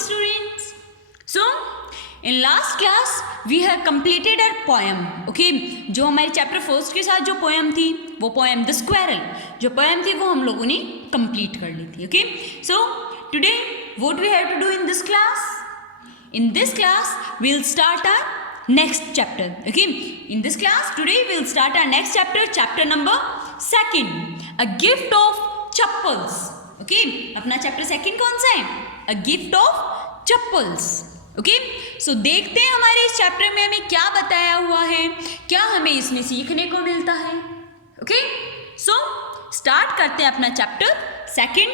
students. So in last class we have completed our poem. Okay, जो हमारे chapter first के साथ जो पोएम थी वो पोएम द स्क्वेरल जो पोएम थी वो हम लोगों ने कंप्लीट कर ली थी. Okay, so today what we have to do in this class? In this class we'll start our next chapter. Okay, in this class today we'll start our next chapter, chapter number 2, a gift of chappals. Okay, अपना chapter second कौन सा है? A gift of chappals. Okay, so देखते हैं हमारे इस chapter में हमें क्या बताया हुआ है, क्या हमें इसमें सीखने को मिलता है. ओके, सो स्टार्ट करते हैं अपना चैप्टर सेकंड.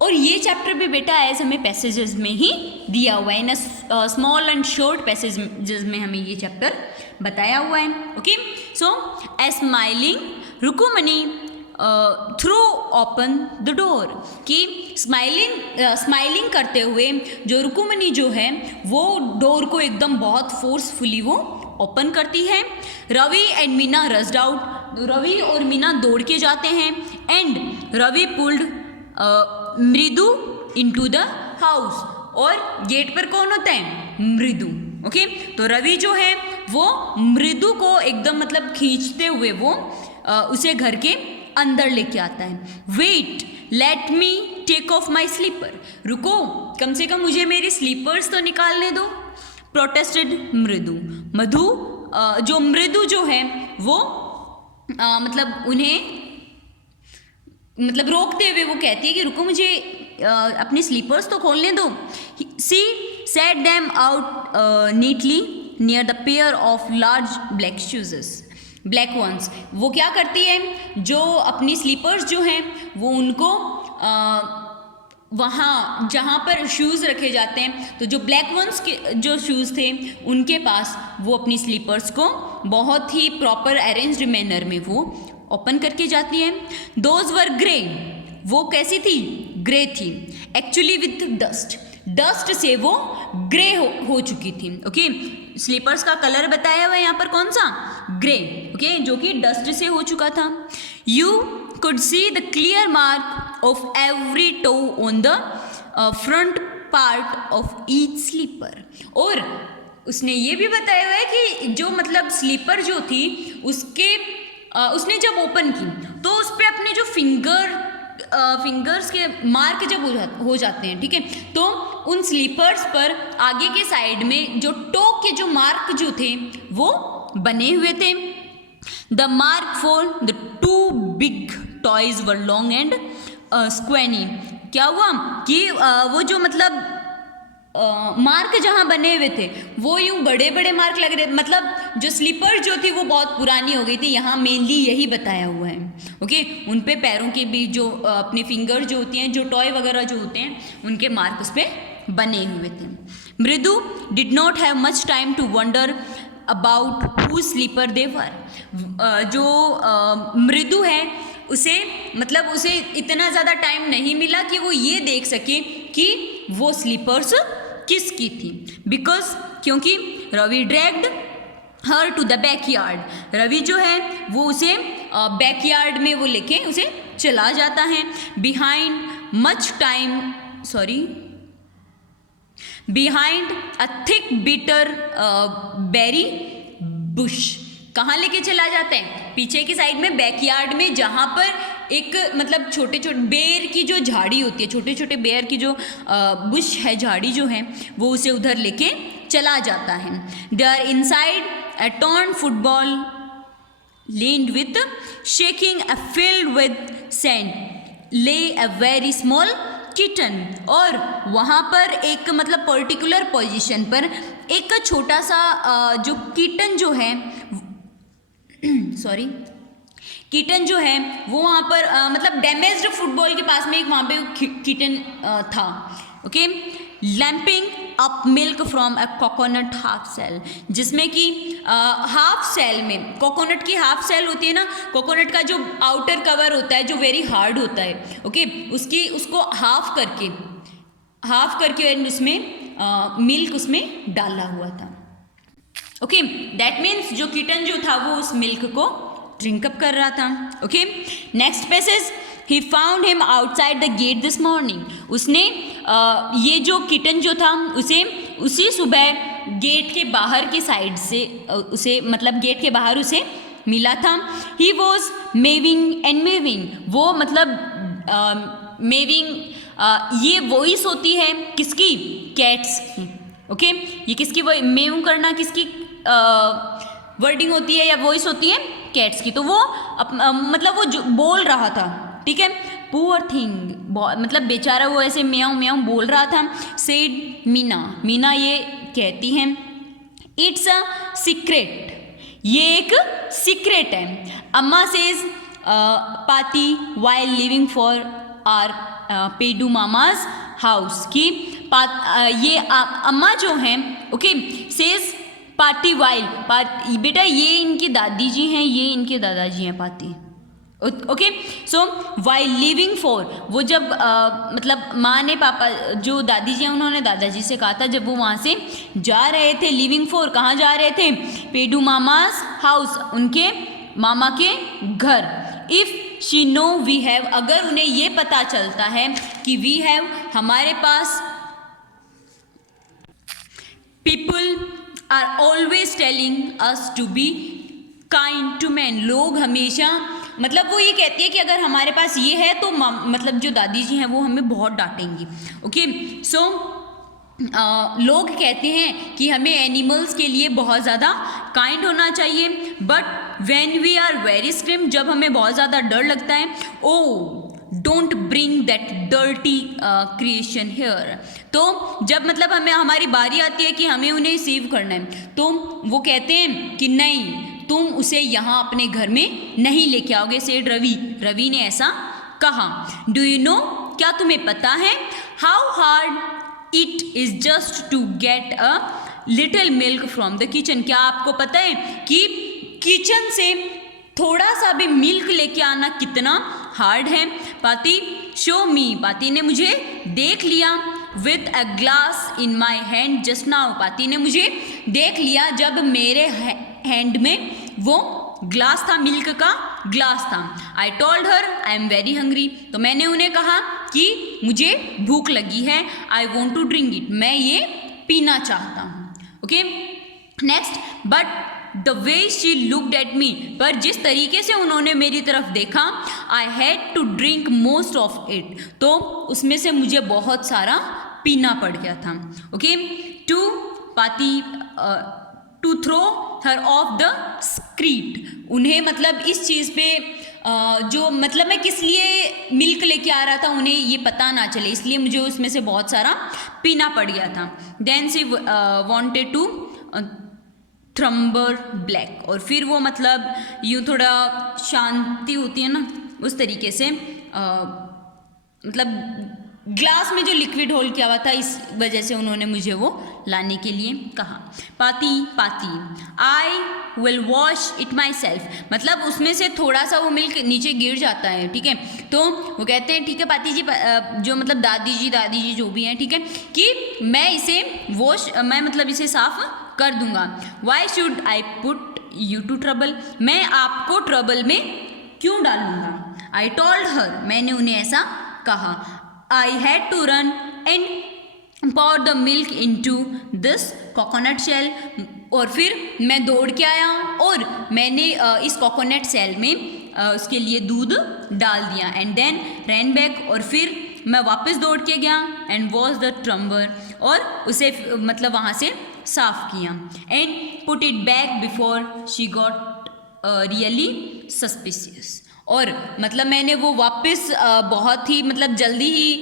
और ये चैप्टर भी बेटा एज हमें पैसेजेस में ही दिया हुआ है, in small and short passages में हमें ये चैप्टर बताया हुआ है. Okay, so a smiling Rukmini threw open the door, कि स्माइलिंग करते हुए जो रुकुमनी जो है वो डोर को एकदम बहुत फोर्सफुली वो ओपन करती है. Ravi and Meena rushed out, Ravi और मीना दौड़ के जाते हैं. एंड रवि पुल्ड मृदु इनटू द हाउस, और गेट पर कौन होता है? मृदु. ओके, तो रवि जो है वो मृदु को एकदम मतलब खींचते हुए वो उसे घर के अंदर लेके आता है. Wait let me take off my slipper, रुको कम से कम मुझे मेरी स्लीपर्स तो निकालने दो. प्रोटेस्टेड मृदु, मधु जो मृदु जो है वो मतलब उन्हें मतलब रोकते हुए वो कहती है कि रुको मुझे अपनी स्लीपर्स तो खोलने दो. She set them out neatly near the pair of large black shoes, black ones. वो क्या करती है, जो अपनी स्लीपर्स जो हैं वो उनको वहाँ जहाँ पर शूज़ रखे जाते हैं, तो जो ब्लैक वंस के जो शूज़ थे उनके पास वो अपनी स्लीपर्स को बहुत ही प्रॉपर अरेंज्ड मैनर में वो ओपन करके जाती है. दोज वर ग्रे, वो कैसी थी? ग्रे थी. एक्चुअली विथ डस्ट, डस्ट से वो ग्रे हो चुकी थी. ओके, स्लीपर्स का कलर बताया हुआ है यहाँ पर कौन सा? ग्रे. ओके, जो कि डस्ट से हो चुका था. You could see the clear mark of every toe on the front part of each slipper. और उसने ये भी बताया हुआ है कि जो मतलब स्लीपर जो थी उसने जब ओपन की तो उस पर अपने जो फिंगर्स के मार्क जब हो जाते हैं, ठीक है, तो उन स्लीपर्स पर आगे के साइड में जो टो के जो मार्क जो थे वो बने हुए थे. The mark for the 2 big toes were long and squinny. क्या हुआ कि वो जो मतलब मार्क जहाँ बने हुए थे वो यूँ बड़े बड़े मार्क लग रहे, मतलब जो स्लीपर जो थी वो बहुत पुरानी हो गई थी. यहाँ मेनली यही बताया हुआ है. ओके, उन पे पैरों के भी जो अपने फिंगर जो होती हैं, जो टॉय वगैरह जो होते हैं उनके मार्क उस पर बने हुए थे. Mridu did not have much time to wonder about who slipper they were. जो मृदु है उसे इतना ज़्यादा टाइम नहीं मिला कि वो ये देख सके कि वो स्लीपर्स किसकी थी. बिकॉज क्योंकि Ravi dragged her to the backyard, Ravi जो है वो उसे बैकयार्ड में वो लेके उसे चला जाता है. Behind a thick bitter berry bush. कहाँ लेके चला जाता है? पीछे की साइड में बैकयार्ड में, जहाँ पर एक मतलब छोटे छोटे बेर की जो झाड़ी होती है, छोटे छोटे बेर की जो बुश है, झाड़ी जो है, वो उसे उधर लेके चला जाता है. They are inside a torn football land with shaking a filled with sand lay a very small kitten. और वहाँ पर एक मतलब पर्टिकुलर पोजीशन पर एक छोटा सा जो किटन जो है किटन जो है वो वहाँ पर मतलब डैमेज्ड फुटबॉल के पास में एक वहाँ पे किटन था. Okay, lapping up milk from a coconut half shell, जिसमें कि हाफ सेल में, कोकोनट की हाफ सेल होती है ना, कोकोनट का जो आउटर कवर होता है जो वेरी हार्ड होता है. ओके, उसको हाफ करके उसमें मिल्क उसमें डाला हुआ था. ओके, दैट मीन्स जो किटन जो था वो उस मिल्क को ड्रिंकअप कर रहा था. Okay, next passage, he found him outside the get this morning. उसने ये जो किटन जो था उसे उसी सुबह गेट के बाहर की साइड से उसे मतलब गेट के बाहर उसे मिला था. ही वॉज मेविंग एंड मेविंग, वो मतलब मेविंग ये वॉइस होती है किसकी, कैट्स की. ओके, ये किसकी मेव करना किसकी वर्डिंग होती है या वॉइस होती है, कैट्स की. तो वो मतलब वो जो बोल रहा था, ठीक है, पुअर थिंग, मतलब बेचारा वो ऐसे म्याऊं म्याऊं बोल रहा था. सेड मीना, मीना ये कहती हैं इट्स अ सीक्रेट, ये एक सीक्रेट है. अम्मा says Paati while leaving for our पेडू मामाज हाउस, की ये अम्मा जो हैं, ओके, सेज पार्टी वाइल, बेटा ये इनकी दादी जी हैं, ये इनके दादाजी हैं पाती. Okay, so while leaving for, वो जब मतलब माँ ने पापा जो दादी जी हैं उन्होंने दादाजी से कहा था जब वो वहाँ से जा रहे थे. लिविंग फॉर कहाँ जा रहे थे, पेडू मामास हाउस, उनके मामा के घर. If she know we have, अगर उन्हें ये पता चलता है कि वी हैव हमारे पास, people are always telling us to be kind to man, लोग हमेशा मतलब वो ये कहती है कि अगर हमारे पास ये है तो मतलब जो दादी जी हैं वो हमें बहुत डांटेंगी. ओके, सो लोग कहते हैं कि हमें एनिमल्स के लिए बहुत ज़्यादा काइंड होना चाहिए. But when we are very scream, जब हमें बहुत ज़्यादा डर लगता है, oh don't bring that dirty creation here, तो जब मतलब हमें हमारी बारी आती है कि हमें उन्हें सेव करना है, तो वो कहते हैं कि नहीं, तुम उसे यहाँ अपने घर में नहीं लेके आओगे. सेड रवि, रवि ने ऐसा कहा. डू यू नो, क्या तुम्हें पता है, how hard it is just to get a little milk from the kitchen, क्या आपको पता है कि किचन से थोड़ा सा भी मिल्क लेके आना कितना हार्ड है. पाती शो मी, पाती ने मुझे देख लिया. With a glass in my hand just now, पाती ने मुझे देख लिया जब मेरे हैंड में वो ग्लास था, मिल्क का ग्लास था. I told her I am very hungry, तो मैंने उन्हें कहा कि मुझे भूख लगी है. I want to drink it, मैं ये पीना चाहता हूँ. Okay, next, but the way she looked at me, पर जिस तरीके से उन्होंने मेरी तरफ देखा, I had to drink most of it, तो उसमें से मुझे बहुत सारा पीना पड़ गया था. ओके, टू पाती to throw her off the street, उन्हें मतलब इस चीज़ पे जो मतलब मैं किस लिए मिल्क लेके आ रहा था उन्हें ये पता ना चले, इसलिए मुझे उसमें से बहुत सारा पीना पड़ गया था. Then she wanted to thump her back, और फिर वो मतलब यूँ थोड़ा शांति होती है ना उस तरीके से मतलब ग्लास में जो लिक्विड होल किया हुआ था, इस वजह से उन्होंने मुझे वो लाने के लिए कहा. पाती पाती I will wash it my self, मतलब उसमें से थोड़ा सा वो मिल्क नीचे गिर जाता है, ठीक है, तो वो कहते हैं ठीक है पाती जी, जो मतलब दादी जी जो भी हैं, ठीक है, कि मैं इसे वॉश, मैं मतलब इसे साफ कर दूंगा. Why should I put you to trouble, मैं आपको ट्रबल में क्यों डालूंगा. आई टोल्ड हर, मैंने उन्हें ऐसा कहा. I had to run and pour the milk into this coconut shell, और फिर मैं दौड़ के आया और मैंने इस कोकोनट सेल में उसके लिए दूध डाल दिया. एंड देन रैन बैक, और फिर मैं वापस दौड़ के गया. एंड वॉश द ट्रम्बर, और उसे मतलब वहाँ से साफ किया. And put it back before she got really suspicious, और मतलब मैंने वो वापस बहुत ही मतलब जल्दी ही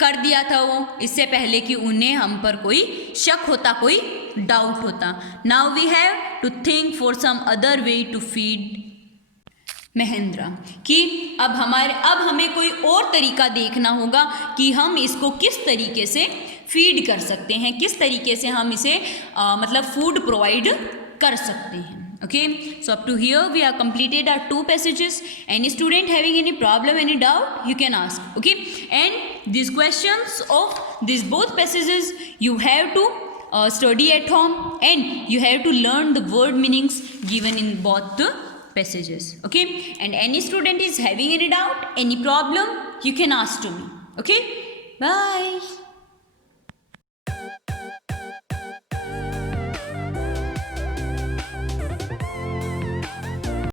कर दिया था वो, इससे पहले कि उन्हें हम पर कोई शक होता, कोई डाउट होता. Now we have to think for some other way to feed Mahendra, कि अब हमें कोई और तरीका देखना होगा कि हम इसको किस तरीके से फीड कर सकते हैं, किस तरीके से हम इसे मतलब फूड प्रोवाइड कर सकते हैं. Okay, so up to here we have completed our 2 passages. Any student having any problem, any doubt, you can ask. Okay, and these questions of these both passages you have to study at home, and you have to learn the word meanings given in both the passages. Okay, and any student is having any doubt, any problem, you can ask to me. Okay, bye.